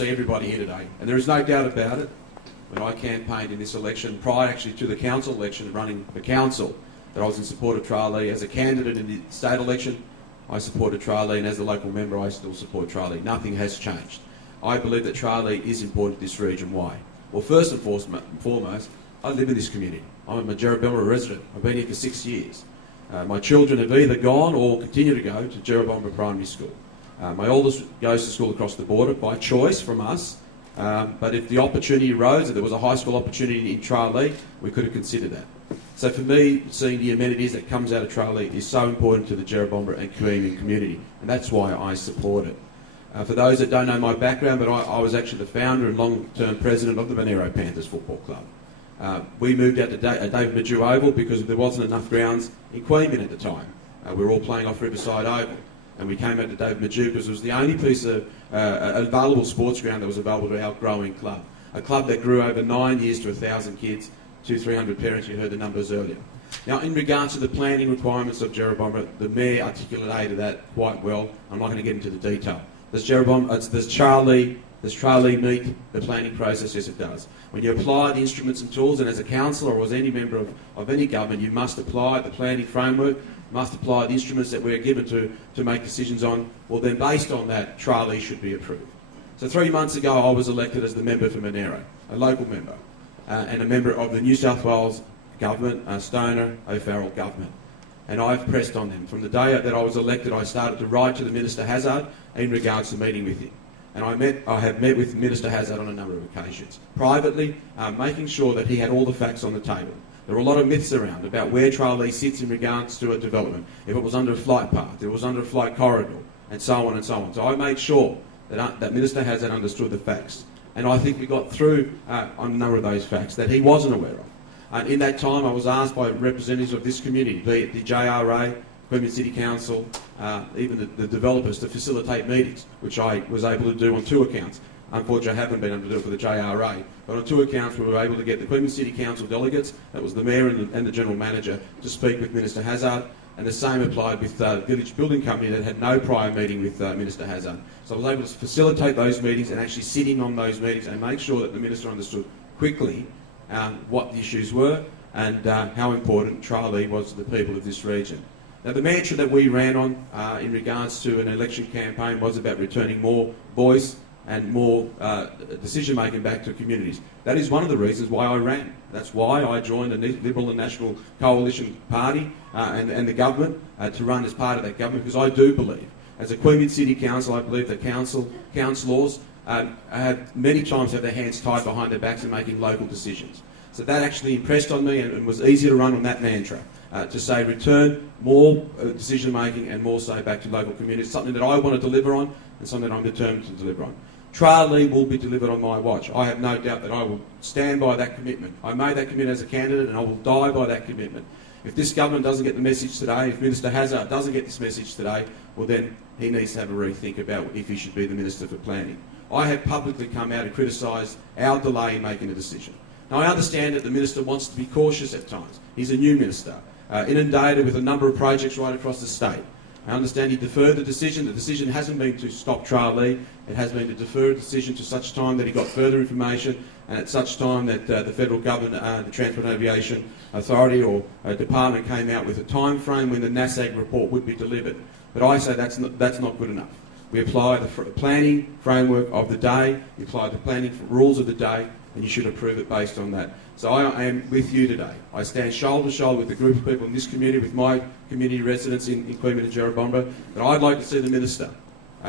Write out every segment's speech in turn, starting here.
see everybody here today, and there is no doubt about it. When I campaigned in this election, prior actually to the council election, running for council, that I was in support of Tralee. As a candidate in the state election, I supported Tralee, and as a local member, I still support Tralee. Nothing has changed. I believe that Tralee is important to this region. Why? Well, first and foremost, I live in this community. I'm a Jerrabomberra resident. I've been here for 6 years. My children have either gone or continue to go to Jerrabomberra Primary School. My oldest goes to school across the border by choice from us, but if the opportunity arose, if there was a high school opportunity in Tralee, we could have considered that. So for me, seeing the amenities that comes out of Tralee is so important to the Jerrabomberra and Korean community, and that's why I support it. For those that don't know my background, but I was actually the founder and long-term president of the Barilaro Panthers Football Club. We moved out to David Majew Oval because there wasn't enough grounds in Queanbeyan at the time. We were all playing off Riverside Oval, and we came out to David Majew because it was the only piece of available sports ground that was available to our growing club. A club that grew over 9 years to 1,000 kids, 200-300 parents. You heard the numbers earlier. Now, in regards to the planning requirements of Jerrabomberra, the Mayor articulated that quite well. I'm not going to get into the detail. Does Tralee meet the planning process? Yes, it does. When you apply the instruments and tools, and as a councillor or as any member of any government, you must apply the planning framework, must apply the instruments that we're given to make decisions on. Well, then based on that, Tralee should be approved. So 3 months ago, I was elected as the member for Monero, a local member, and a member of the New South Wales government, Stoner O'Farrell government. And I've pressed on them. From the day that I was elected, I started to write to the Minister Hazzard in regards to meeting with him. And I have met with Minister Hazzard on a number of occasions, privately, making sure that he had all the facts on the table. There are a lot of myths around about where Tralee sits in regards to a development, if it was under a flight path, if it was under a flight corridor, and so on and so on. So I made sure that Minister Hazzard understood the facts. And I think we got through on a number of those facts that he wasn't aware of. And in that time, I was asked by representatives of this community, be it the JRA, Queanbeyan City Council, even the developers, to facilitate meetings, which I was able to do on 2 accounts. Unfortunately, I haven't been able to do it for the JRA, but on 2 accounts we were able to get the Queanbeyan City Council delegates, that was the Mayor and the General Manager, to speak with Minister Hazzard, and the same applied with the Village Building Company that had no prior meeting with Minister Hazzard. So I was able to facilitate those meetings and actually sit in on those meetings and make sure that the Minister understood quickly what the issues were and how important Tralee was to the people of this region. Now, the mantra that we ran on in regards to an election campaign was about returning more voice and more decision-making back to communities. That is one of the reasons why I ran. That's why I joined the Liberal and National Coalition Party and the government to run as part of that government, because I do believe, as a Queanbeyan City Council, I believe that councillors have many times had their hands tied behind their backs in making local decisions. So that actually impressed on me and was easy to run on that mantra, to say return more decision making and more say back to local communities, something that I want to deliver on and something that I'm determined to deliver on. Tralee will be delivered on my watch. I have no doubt that I will stand by that commitment. I made that commitment as a candidate and I will die by that commitment. If this government doesn't get the message today, if Minister Hazzard doesn't get this message today, well then he needs to have a rethink about if he should be the Minister for Planning. I have publicly come out and criticised our delay in making a decision. Now, I understand that the Minister wants to be cautious at times. He's a new Minister, inundated with a number of projects right across the state. I understand he deferred the decision. The decision hasn't been to stop Tralee. It has been to defer a decision to such time that he got further information and at such time that the federal government, the Transport and Aviation Authority or department came out with a time frame when the NASAG report would be delivered. But I say that's not good enough. We apply the planning framework of the day, we apply the planning rules of the day, and you should approve it based on that. So I am with you today. I stand shoulder to shoulder with a group of people in this community, with my community residents in Queanbeyan and Jerrabomberra, that I'd like to see the Minister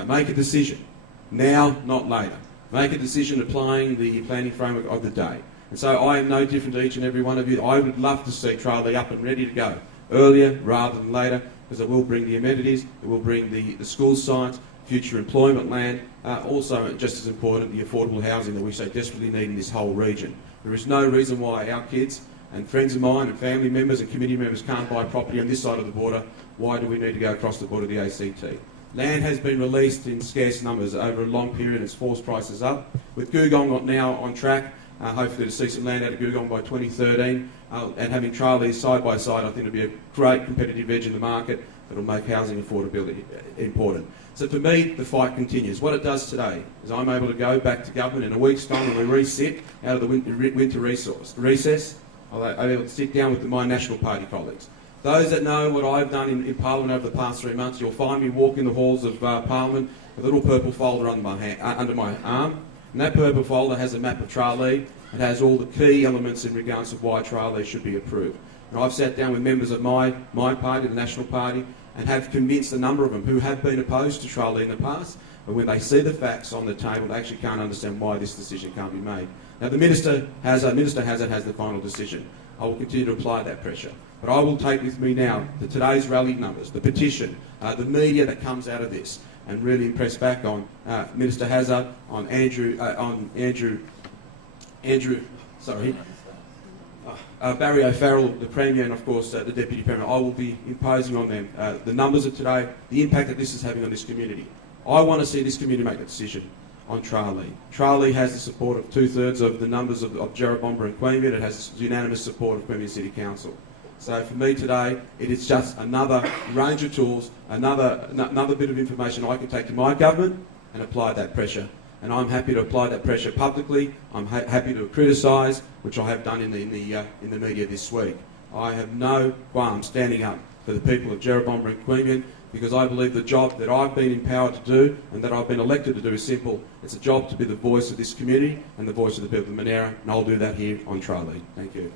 make a decision, now, not later. Make a decision applying the planning framework of the day. And so I am no different to each and every one of you. I would love to see Tralee up and ready to go earlier rather than later, because it will bring the amenities, it will bring the school science, future employment land, also just as important, the affordable housing that we so desperately need in this whole region. There is no reason why our kids and friends of mine and family members and community members can't buy property on this side of the border. Why do we need to go across the border of the ACT? Land has been released in scarce numbers over a long period and it's forced prices up. With Googong now on track, hopefully to see some land out of Googong by 2013, and having Tralee side by side, I think it'll be a great competitive edge in the market that'll make housing affordability important. So for me, the fight continues. What it does today is I'm able to go back to government in a week's time when we resit out of the winter recess. I'll be able to sit down with my National Party colleagues. Those that know what I've done in Parliament over the past 3 months, you'll find me walking the halls of Parliament with a little purple folder under my arm. And that purple folder has a map of Tralee. It has all the key elements in regards to why Tralee should be approved. And I've sat down with members of my party, the National Party, and have convinced a number of them who have been opposed to Tralee in the past, but when they see the facts on the table, they actually can't understand why this decision can't be made. Now, the Minister has the final decision. I will continue to apply that pressure. But I will take with me now today's rally numbers, the petition, the media that comes out of this, and really impress back on Minister Hazzard, on Barry O'Farrell, the Premier, and of course the Deputy Premier. I will be imposing on them the numbers of today, the impact that this is having on this community. I want to see this community make a decision on Tralee. Tralee has the support of 2/3 of the numbers of Jerrabomber and Queanbeyan. It has unanimous support of Queanbeyan City Council. So for me today, it is just another range of tools, another bit of information I can take to my government and apply that pressure. And I'm happy to apply that pressure publicly. I'm happy to criticise, which I have done in the media this week. I have no qualms standing up for the people of Jerrabomber and Queanbeyan, because I believe the job that I've been empowered to do and that I've been elected to do is simple. It's a job to be the voice of this community and the voice of the people of Monera, and I'll do that here on Tralee. Thank you.